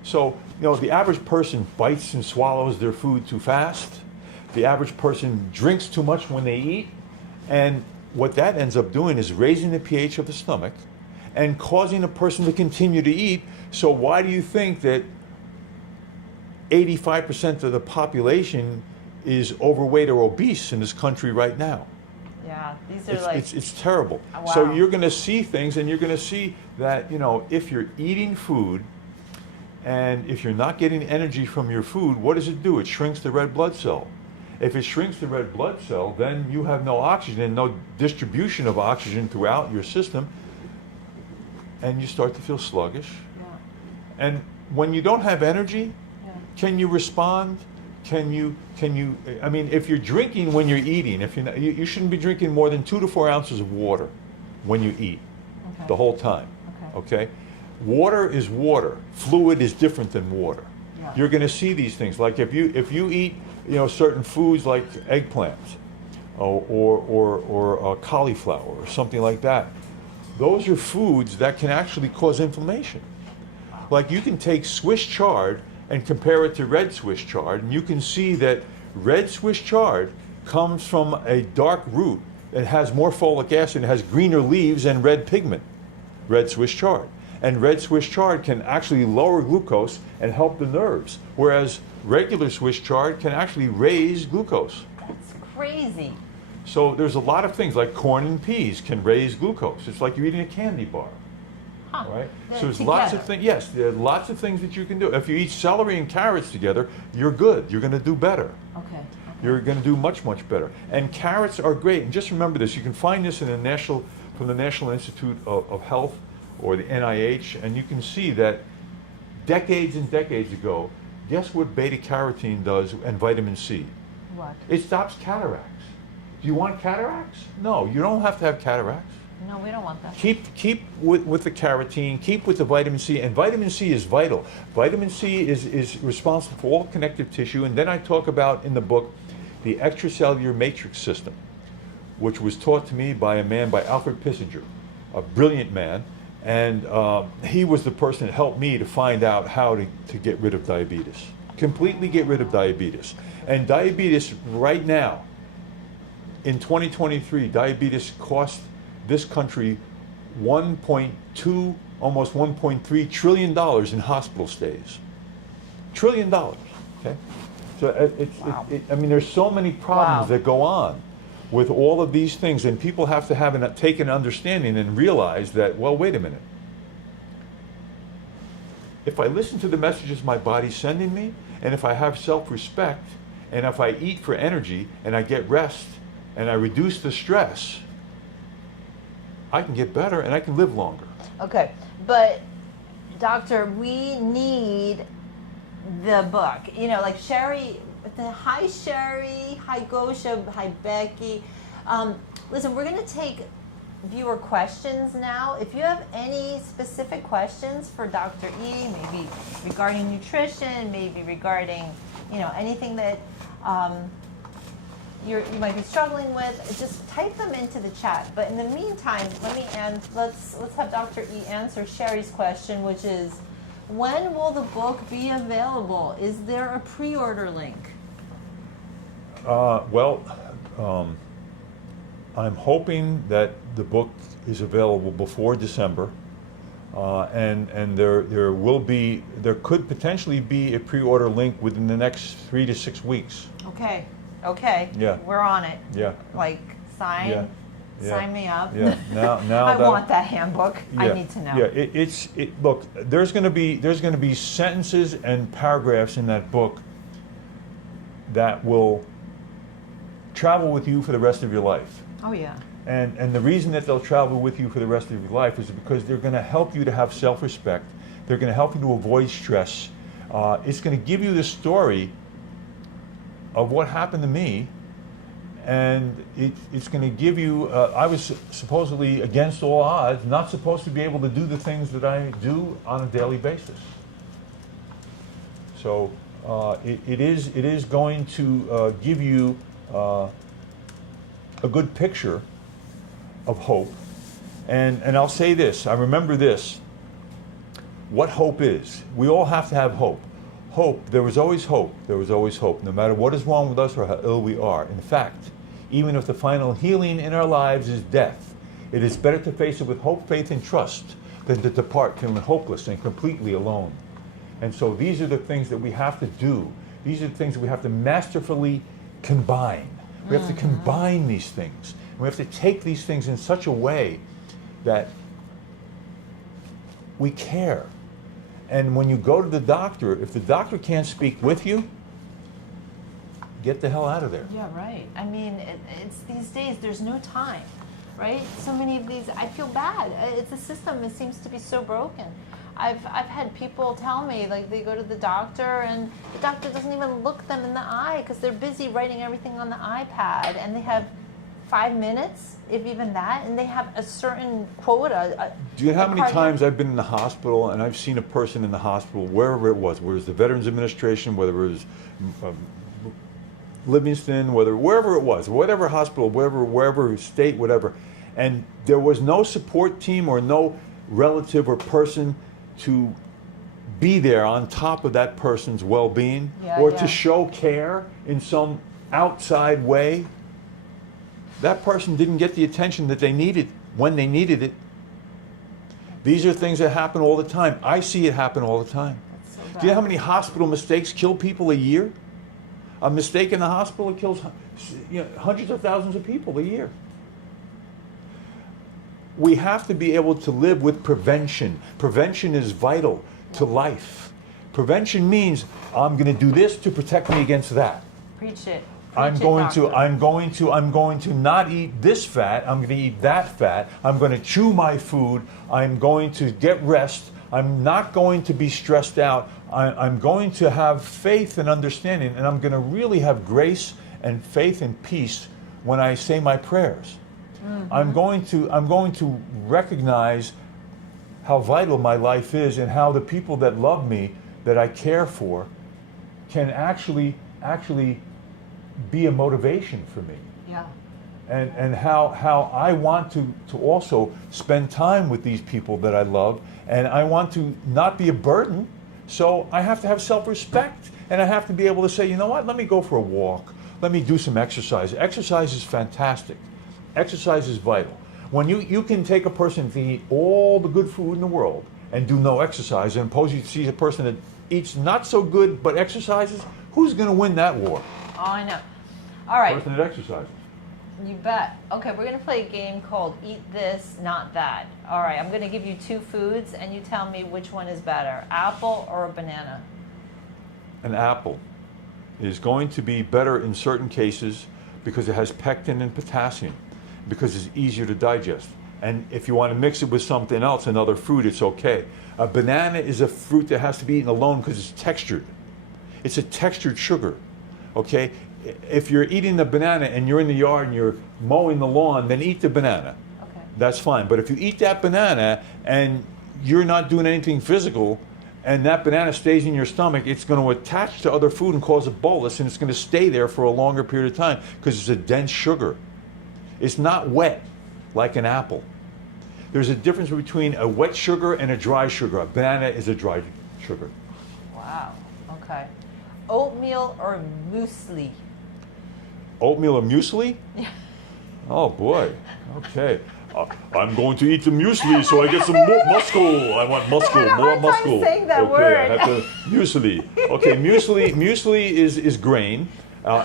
So, the average person bites and swallows their food too fast. The average person drinks too much when they eat. And what that ends up doing is raising the pH of the stomach and causing a person to continue to eat. So why do you think that 85% of the population is overweight or obese in this country right now? Yeah, these are It's terrible. Wow. So you're going to see things, and you're going to see that, if you're eating food, and if you're not getting energy from your food, what does it do? It shrinks the red blood cell. If it shrinks the red blood cell, then you have no oxygen and no distribution of oxygen throughout your system. and you start to feel sluggish. Yeah. And when you don't have energy, Yeah. can you respond? Can you, I mean, if you're drinking when you're eating, if you're not, you shouldn't be drinking more than 2 to 4 ounces of water when you eat, Okay. the whole time, Okay. okay? Water is water. Fluid is different than water. Yeah. You're gonna see these things, like if you eat, you know, certain foods like eggplants, or cauliflower or something like that, those are foods that can actually cause inflammation. Like you can take Swiss chard and compare it to red Swiss chard, and you can see that red Swiss chard comes from a dark root that has more folic acid and has greener leaves and red pigment, red Swiss chard. And red Swiss chard can actually lower glucose and help the nerves, whereas regular Swiss chard can actually raise glucose. That's crazy. So there's a lot of things, like corn and peas can raise glucose. It's like you're eating a candy bar. Huh. Right? Yeah, So there's lots of together. things, yes, there are lots of things that you can do. If you eat celery and carrots together, you're good. You're going to do better. Okay. You're going to do much, much better. And carrots are great. And just remember this, you can find this in from the National Institute of Health or the NIH, and you can see that decades and decades ago, guess what beta-carotene does and vitamin C? What? It stops cataracts. Do you want cataracts? No, you don't have to have cataracts. No, we don't want that. Keep with the carotene, keep with the vitamin C, and vitamin C is vital. Vitamin C is responsible for all connective tissue, and then I talk about in the book the extracellular matrix system, which was taught to me by a man by Alfred Pissinger, a brilliant man, and he was the person that helped me to find out how to get rid of diabetes, completely get rid of diabetes. And diabetes right now, in 2023, diabetes costs this country $1.2, almost $1.3 trillion in hospital stays. $1 trillion, okay? So I mean, there's so many problems Wow. that go on with all of these things, and people have to take an understanding and realize that, well, wait a minute. If I listen to the messages my body's sending me, and if I have self-respect, and if I eat for energy, and I get rest, and I reduce the stress, I can get better and I can live longer. Okay, but doctor, we need the book. You know, like Sherry, hi Sherry, hi Gosha, hi Becky. Listen, we're going to take viewer questions now. If you have any specific questions for Dr. E, maybe regarding nutrition, maybe regarding, you know, anything that you might be struggling with, just type them into the chat. But in the meantime, let's have Dr. E answer Sherry's question, which is, when will the book be available? Is there a pre-order link? I'm hoping that the book is available before December, and there could potentially be a pre-order link within the next 3 to 6 weeks. Okay. Yeah. We're on it. Yeah. Like, sign me up. Yeah. Now I want that handbook. I Yeah, need to know. Yeah, look, there's going to be sentences and paragraphs in that book that will travel with you for the rest of your life. Oh yeah. And the reason that they'll travel with you for the rest of your life is because they're going to help you to have self-respect. They're going to help you to avoid stress. It's going to give you the story of what happened to me, and it's going to give you, I was supposedly against all odds, not supposed to be able to do the things that I do on a daily basis. So it is going to give you a good picture of hope. And I'll say this, I remember this, what hope is. We all have to have hope. Hope, there was always hope. There was always hope, no matter what is wrong with us or how ill we are. In fact, even if the final healing in our lives is death, it is better to face it with hope, faith, and trust than to depart feeling hopeless and completely alone. And so these are the things that we have to do. These are the things that we have to masterfully combine. We have to combine these things. We have to take these things in such a way that we care. And when you go to the doctor, if the doctor can't speak with you, get the hell out of there. Yeah, right. I mean, it's these days, there's no time. right? So many of these, I feel bad. It's a system that seems to be so broken. I've had people tell me, like, they go to the doctor and the doctor doesn't even look them in the eye because they're busy writing everything on the iPad, and they have 5 minutes, if even that, and they have a certain quota. Do you know how many times I've been in the hospital and I've seen a person in the hospital, wherever it was, whether it was the Veterans Administration, whether it was Livingston, wherever it was, whatever hospital, wherever state, whatever, and there was no support team or no relative or person to be there on top of that person's well-being, or to show care in some outside way. That person didn't get the attention that they needed when they needed it. These are things that happen all the time. I see it happen all the time. So do you know how many hospital mistakes kill people a year? A mistake in the hospital kills hundreds of thousands of people a year. We have to be able to live with prevention. Prevention is vital to life. Prevention means I'm going to do this to protect me against that. Preach it. I'm going to not eat this fat. I'm going to eat that fat. I'm going to chew my food. I'm going to get rest. I'm not going to be stressed out. I'm going to have faith and understanding, and I'm going to really have grace and faith and peace when I say my prayers. Mm-hmm. I'm going to recognize how vital my life is, and how the people that love me, that I care for, can actually be a motivation for me. Yeah. And how I want to also spend time with these people that I love, and I want to not be a burden. So I have to have self-respect, and I have to be able to say, you know what, let me go for a walk. Let me do some exercise. Exercise is fantastic. Exercise is vital. When you can take a person to eat all the good food in the world and do no exercise, and suppose you see a person that eats not so good but exercises, who's going to win that war? Oh, I know. All right. Person that exercises. You bet. Okay, we're going to play a game called Eat This, Not That. All right, I'm going to give you 2 foods, and you tell me which one is better, apple or a banana. An apple is going to be better in certain cases because it has pectin and potassium, because it's easier to digest. And if you want to mix it with something else, another fruit, it's okay. A banana is a fruit that has to be eaten alone because it's textured. It's a textured sugar, okay? If you're eating the banana and you're in the yard and you're mowing the lawn, then eat the banana. Okay. That's fine. But if you eat that banana and you're not doing anything physical, and that banana stays in your stomach, it's going to attach to other food and cause a bolus, and it's going to stay there for a longer period of time because it's a dense sugar. It's not wet like an apple. There's a difference between a wet sugar and a dry sugar. A banana is a dry sugar. Wow. Okay. Oatmeal or muesli? Oatmeal or muesli? Yeah. Oh boy. Okay. I'm going to eat the muesli so I get some muscle. I want muscle, more muscle. Saying that okay, word. I have to muesli. Okay, muesli is grain,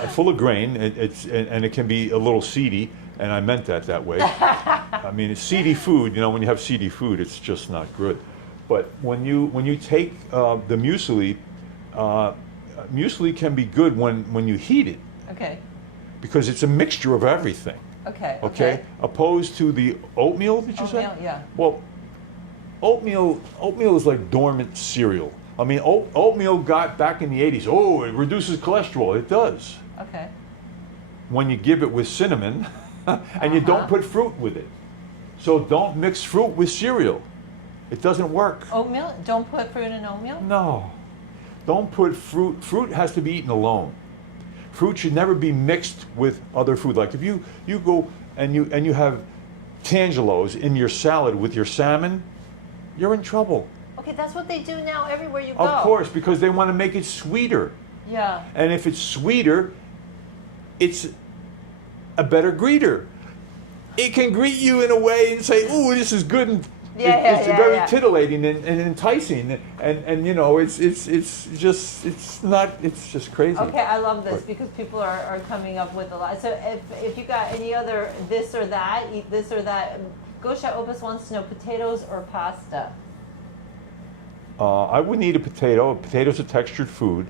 full of grain. And it can be a little seedy, and I meant that way. I mean, it's seedy food. You know, when you have seedy food, it's just not good. But when you take the muesli, muesli can be good when you heat it. Okay. Because it's a mixture of everything. Okay. Opposed to the oatmeal, did you say? Oatmeal, yeah. Well, oatmeal is like dormant cereal. I mean, oatmeal got back in the 80s. Oh, it reduces cholesterol. It does. Okay. When you give it with cinnamon, and you don't put fruit with it. So don't mix fruit with cereal. It doesn't work. Oatmeal? Don't put fruit in oatmeal? No. Don't put fruit. Fruit has to be eaten alone. Fruit should never be mixed with other food. Like if you go and you have tangelos in your salad with your salmon, you're in trouble. Okay, that's what they do now everywhere you go. Of course, because they want to make it sweeter. Yeah. And if it's sweeter, it's a better greeter. It can greet you in a way and say, "Ooh, this is good," and it's very titillating and enticing, and you know, it's just crazy. Okay, I love this because people are coming up with a lot. So if you got any other this or that, eat this or that. Gosha Opus wants to know potatoes or pasta. I wouldn't eat a potato. A potato's a textured food.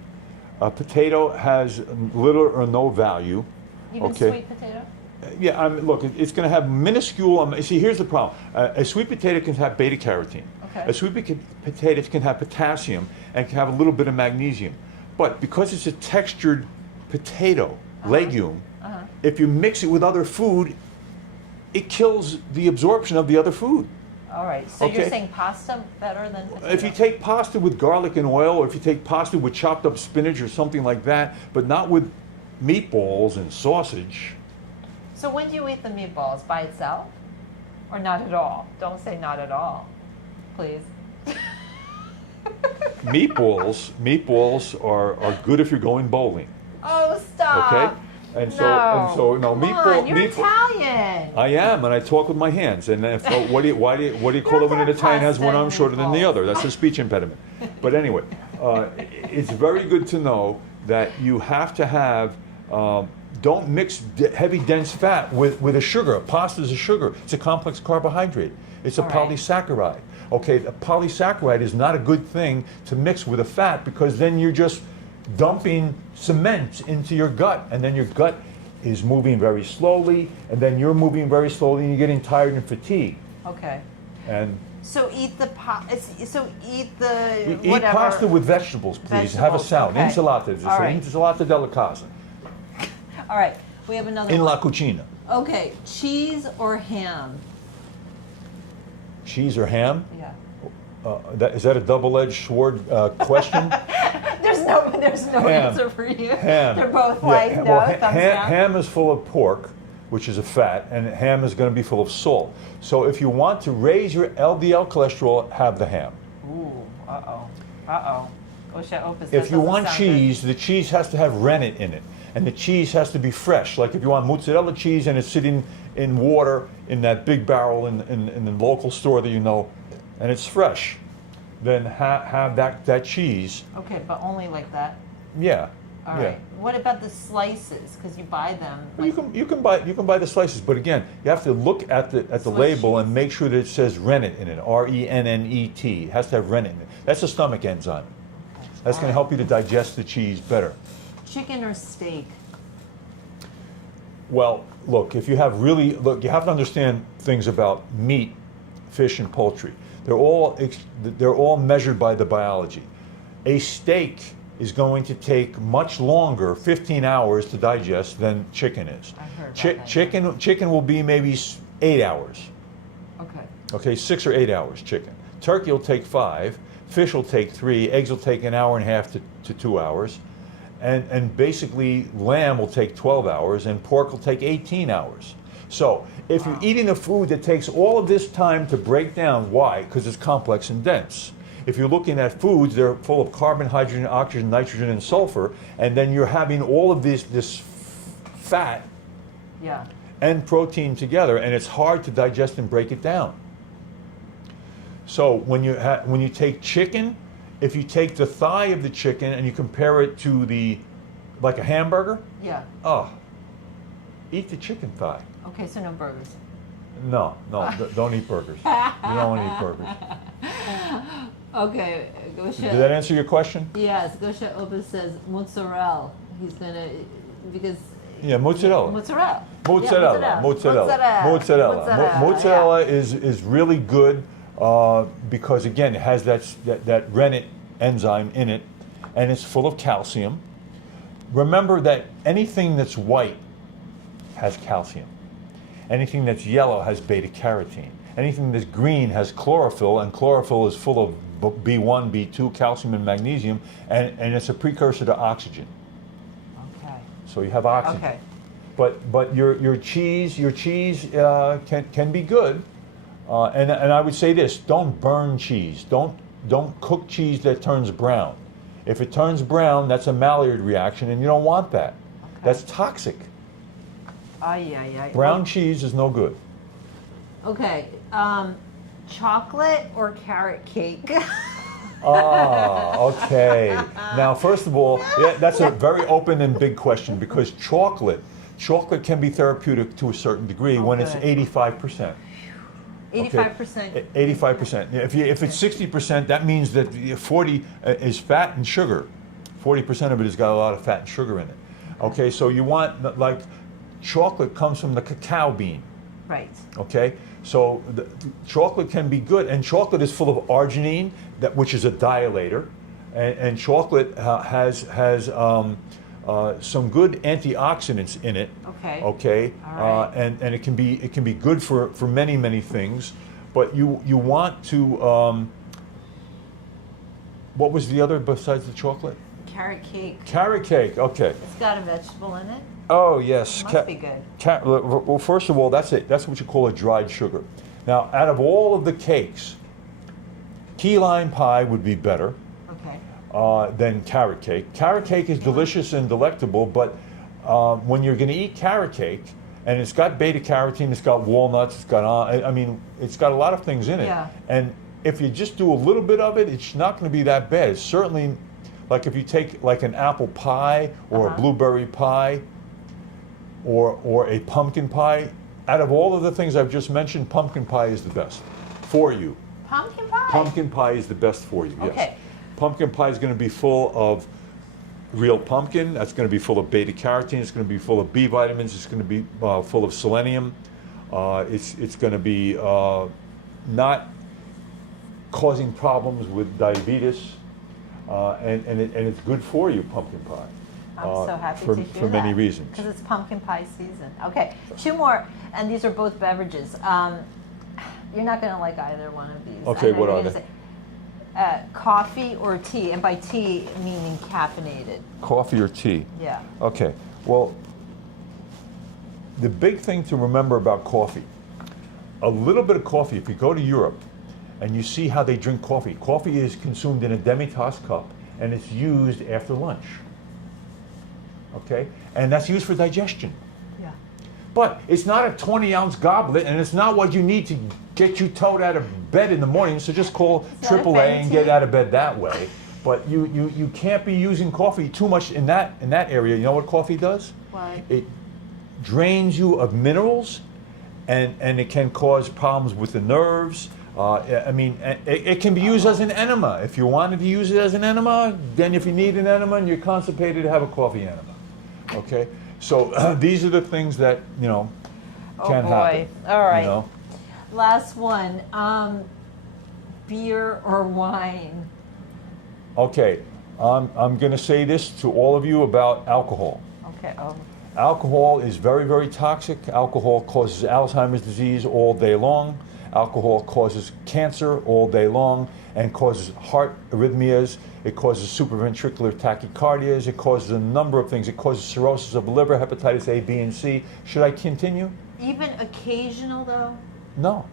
A potato has little or no value. Even sweet potato? Yeah, look, it's going to have minuscule. See, here's the problem. A sweet potato can have beta carotene. Okay. A sweet potato can have potassium and can have a little bit of magnesium. But because it's a textured potato, legume, if you mix it with other food, it kills the absorption of the other food. All right, so you're Okay. saying pasta better than potato? If you take pasta with garlic and oil, or if you take pasta with chopped up spinach or something like that, but not with meatballs and sausage. So when do you eat the meatballs? By itself? Or not at all? Don't say not at all, please. Meatballs are good if you're going bowling. Oh, stop. Okay? And so no, Come meatball. on, you're Italian. I am, and I talk with my hands. And if, what do you call it when an Italian has one arm shorter than the other? That's a speech impediment. But anyway, it's very good to know that you have to have. Don't mix heavy, dense fat with a sugar. Pasta is a sugar. It's a complex carbohydrate. It's a All right. polysaccharide. Okay, a polysaccharide is not a good thing to mix with a fat because then you're just dumping cement into your gut, and then your gut is moving very slowly, and then you're moving very slowly, and you're getting tired and fatigued. Okay. And So eat the eat the eat whatever. pasta with vegetables, please. Have a Vegetables, salad. okay. Insalata. All right. Insalata della casa. All right, we have another In one. la cucina. Okay, cheese or ham? Cheese or ham? Yeah. Is that a double-edged sword question? There's no Ham. answer for you. Ham. They're both Yeah, like no, well, thumbs down. ham is full of pork, which is a fat, and ham is going to be full of salt. So if you want to raise your LDL cholesterol, have the ham. Ooh, uh-oh. Osha Opus, If that you doesn't want sound cheese, the cheese has to have rennet in it. And the cheese has to be fresh. Like if you want mozzarella cheese and it's sitting in water in that big barrel in the local store that you know, and it's fresh, then have that cheese. good. Okay, but only like that. Yeah. All yeah. right. What about the slices? Because you buy them. Well, you can buy the slices, but again, you have to look at the Swiss label cheese. and make sure that it says rennet in it. RENNET. It has to have rennet in it. That's a stomach enzyme. That's going to help you to digest the cheese better. Chicken or steak? Well, look, you have to understand things about meat, fish, and poultry. They're all measured by the biology. A steak is going to take much longer, 15 hours to digest than chicken is. I heard about that. Chicken will be maybe 8 hours. Okay. Okay, 6 or 8 hours chicken. Turkey will take 5. Fish will take 3. Eggs will take an hour and a half to 2 hours. And basically, lamb will take 12 hours, and pork will take 18 hours. So, if you're eating a food that takes all of this time to break down, why? Because it's complex and dense. If you're looking at foods, they're full of carbon, hydrogen, oxygen, nitrogen, and sulfur, and then you're having all of this fat Yeah. and protein together, and it's hard to digest and break it down. So, when you take chicken, if you take the thigh of the chicken and you compare it to like a hamburger, Yeah. eat the chicken thigh. Okay, so no burgers. No, don't eat burgers. You don't want to eat burgers. Okay, Gosha. Did that answer your question? Yes, Gosha Opus says mozzarella. He's gonna because Yeah, mozzarella. mozzarella. Mozzarella. Yeah, Mozzarella is really good because again it has that rennet enzyme in it, and it's full of calcium. Remember that anything that's white has calcium. Anything that's yellow has beta carotene. Anything that's green has chlorophyll, and chlorophyll is full of B1, B2, calcium, and magnesium, and it's a precursor to oxygen. Okay. So you have oxygen. Okay. But your cheese can be good, and I would say this: don't burn cheese. Don't cook cheese that turns brown. If it turns brown, that's a Maillard reaction, and you don't want that. Okay. That's toxic. Ay. Brown cheese is no good. Okay. Chocolate or carrot cake? Okay. Now, first of all, that's a very open and big question because chocolate can be therapeutic to a certain degree when it's Okay. 85%. 85%. 85%. If it's 60%, that means that 40 is fat and sugar. 40% of it has got a lot of fat and sugar in it. Okay, so you want like chocolate comes from the cacao bean. Right. Okay, so the chocolate can be good, and chocolate is full of arginine, which is a dilator, and chocolate has some good antioxidants in it. Okay. Okay, All right. and it can be good for many things, but you want to. What was the other besides the chocolate? Carrot cake. Carrot cake. Okay. It's got a vegetable in it. Oh yes. Must be good. Well, first of all, that's what you call a dried sugar. Now, out of all of the cakes, key lime pie would be better Okay. than carrot cake. Carrot cake is delicious and delectable, but when you're going to eat carrot cake, and it's got beta carotene, it's got walnuts, it's got it's got a lot of things in it. Yeah. And if you just do a little bit of it, it's not going to be that bad. It's certainly like if you take like an apple pie or a blueberry pie or a pumpkin pie. Out of all of the things I've just mentioned, pumpkin pie is the best for you. Pumpkin pie? Pumpkin pie is the best for you, yes. Okay. Pumpkin pie is going to be full of real pumpkin. That's going to be full of beta carotene. It's going to be full of B vitamins. It's going to be full of selenium. It's going to be not causing problems with diabetes, and it's good for you, pumpkin pie. I'm so happy for, to hear for many that, reasons. because it's pumpkin pie season. Okay, two more, and these are both beverages. You're not going to like either one of these. Okay, I know what you're are gonna they? say, coffee or tea, and by tea meaning caffeinated. Coffee or tea? Yeah. Okay. Well, the big thing to remember about coffee, a little bit of coffee, if you go to Europe and you see how they drink coffee, coffee is consumed in a demi-tasse cup and it's used after lunch. Okay? And that's used for digestion. Yeah. But it's not a 20-ounce goblet, and it's not what you need to get you towed out of bed in the morning, so just call It's not a AAA and get fancy- out of bed that way. But you can't be using coffee too much in that area. You know what coffee does? Why? It drains you of minerals, and it can cause problems with the nerves. It can be used as an enema. If you wanted to use it as an enema, then if you need an enema and you're constipated, have a coffee enema. Okay? So these are the things that, can Oh, boy. happen. All right. You know? Last one. Beer or wine? Okay, I'm going to say this to all of you about alcohol. Okay. Oh. Alcohol is very toxic. Alcohol causes Alzheimer's disease all day long. Alcohol causes cancer all day long and causes heart arrhythmias. It causes supraventricular tachycardias. It causes a number of things. It causes cirrhosis of the liver, hepatitis A, B, and C. Should I continue? Even occasional, though? No.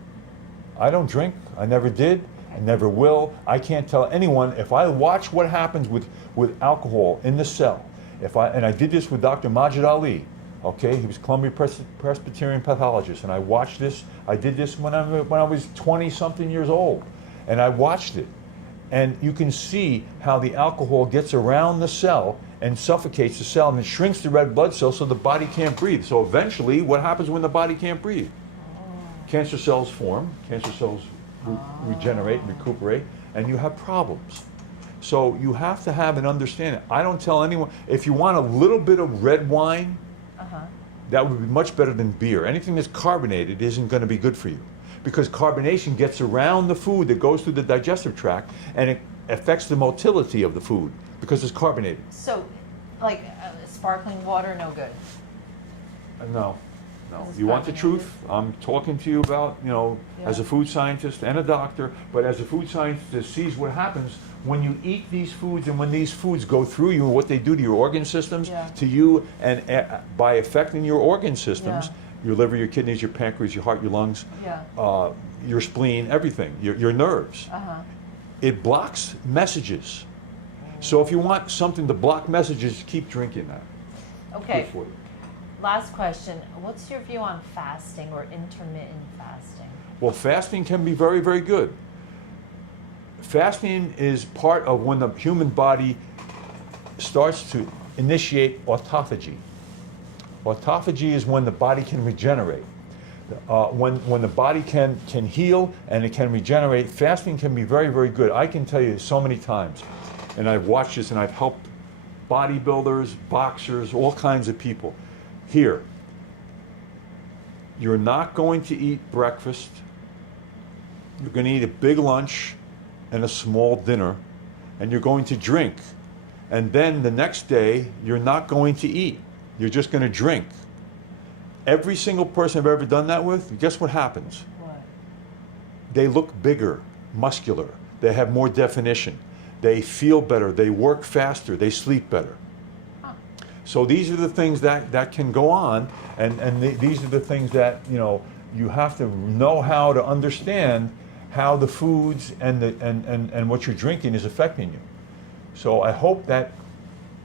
I don't drink. I never did. I never will. I can't tell anyone. If I watch what happens with alcohol in the cell, and I did this with Dr. Majid Ali, okay? He was Columbia Presbyterian pathologist, and I watched this. I did this when I was 20-something years old, and I watched it. And you can see how the alcohol gets around the cell and suffocates the cell, and it shrinks the red blood cells so the body can't breathe. So eventually, what happens when the body can't breathe? Cancer cells form, cancer cells regenerate and recuperate, and you have problems. So you have to have an understanding. I don't tell anyone, if you want a little bit of red wine, that would be much better than beer. Anything that's carbonated isn't going to be good for you, because carbonation gets around the food that goes through the digestive tract, and it affects the motility of the food because it's carbonated. So, like sparkling water, no good. No. This is You want the carbonated. truth? I'm talking to you about, as a food scientist and a doctor, but as a food scientist that sees what happens when you eat these foods and when these foods go through you and what they do to your organ systems, Yeah. to you, and by affecting your organ systems, Yeah. your liver, your kidneys, your pancreas, your heart, your lungs, Yeah. your spleen, everything, your nerves. It blocks messages. So if you want something to block messages, keep drinking that. Okay. Good for you. Last question. What's your view on fasting or intermittent fasting? Well, fasting can be very good. Fasting is part of when the human body starts to initiate autophagy. Autophagy is when the body can regenerate. When the body can heal and it can regenerate, fasting can be very good. I can tell you so many times, and I've watched this and I've helped bodybuilders, boxers, all kinds of people. Here, You're not going to eat breakfast. You're going to eat a big lunch and a small dinner, and you're going to drink. And then the next day, you're not going to eat. You're just going to drink. Every single person I've ever done that with, guess what happens? What? They look bigger, muscular. They have more definition. They feel better. They work faster. They sleep better. Huh. So these are the things that can go on, and these are the things that, you know, you have to know how to understand how the foods and what you're drinking is affecting you. So I hope that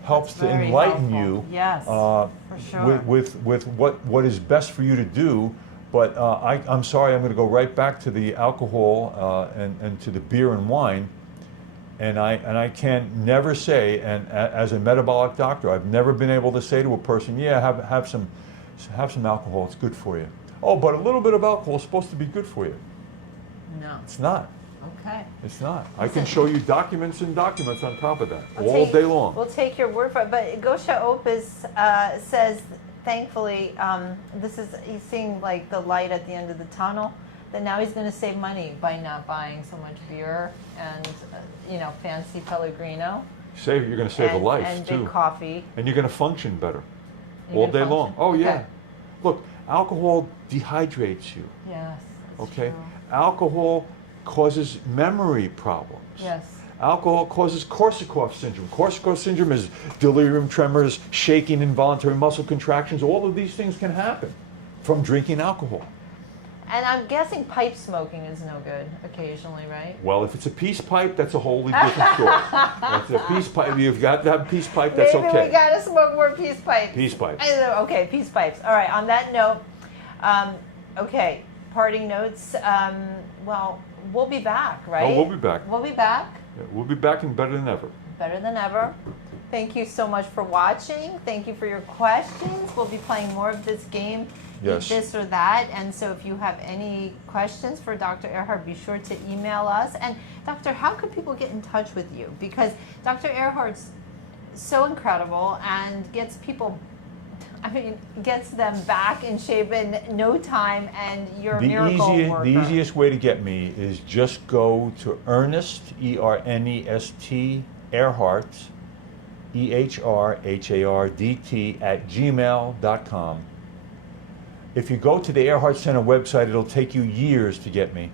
helps That's to very enlighten helpful. you Yes, for sure. with what is best for you to do. But I'm sorry, I'm going to go right back to the alcohol and to the beer and wine. And I can never say, and as a metabolic doctor, I've never been able to say to a person, yeah, have some alcohol, it's good for you. Oh, but a little bit of alcohol is supposed to be good for you. No. It's not. Okay. It's not. I can show you documents and documents on top of that, We'll all take- day long. We'll take your word for it. But Gosha Opus says, thankfully, he's seeing like the light at the end of the tunnel. That now he's going to save money by not buying so much beer and fancy Pellegrino. You're going to save a life and too, big coffee. and you're going to function better You're all gonna day long. function. Oh yeah. Okay. Look, alcohol dehydrates you. Yes. That's Okay. true. Alcohol causes memory problems. Yes. Alcohol causes Korsakoff syndrome. Korsakoff syndrome is delirium tremors, shaking, involuntary muscle contractions. All of these things can happen from drinking alcohol. And I'm guessing pipe smoking is no good occasionally, right? Well, if it's a peace pipe, that's a wholly different story. That's a peace pipe. You've got to have a peace pipe. That's Maybe okay. we gotta smoke more peace pipes. Peace pipes. I don't know. Okay, peace pipes. All right. On that note, okay, parting notes. Well, we'll be back, right? Oh, we'll be back. We'll be back. Yeah, we'll be back and better than ever. Better than ever. Thank you so much for watching. Thank you for your questions. We'll be playing more of this game, Yes. this or that. And so if you have any questions for Dr. Ehrhardt, be sure to email us. And Doctor, how could people get in touch with you? Because Dr. Ehrhardt's so incredible and gets people, gets them back in shape in no time, and you're a miracle worker. The easiest way to get me is just go to Ernest, E-R-N-E-S-T, Ehrhardt, E-H-R-H-A-R-D-T @gmail.com. If you go to the Ehrhardt Center website, it'll take you years to get me.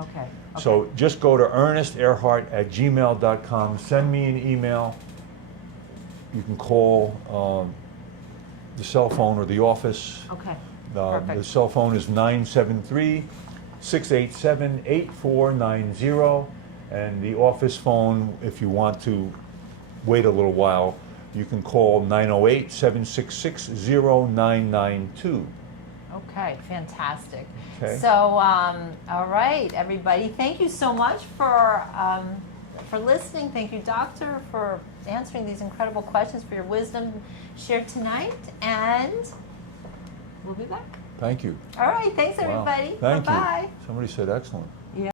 Okay. So just go to ErnestEhrhardt@gmail.com, send me an email. You can call the cell phone or the office. Okay. The Perfect. cell phone is 973-687-8490, and the office phone, if you want to wait a little while, you can call 908-766-0992. Okay, fantastic. Okay. So, all right, everybody, thank you so much for listening. Thank you, Doctor, for answering these incredible questions, for your wisdom shared tonight, and we'll be back. Thank you. All right, thanks, Wow. everybody. Thank Bye-bye. you. Somebody said excellent.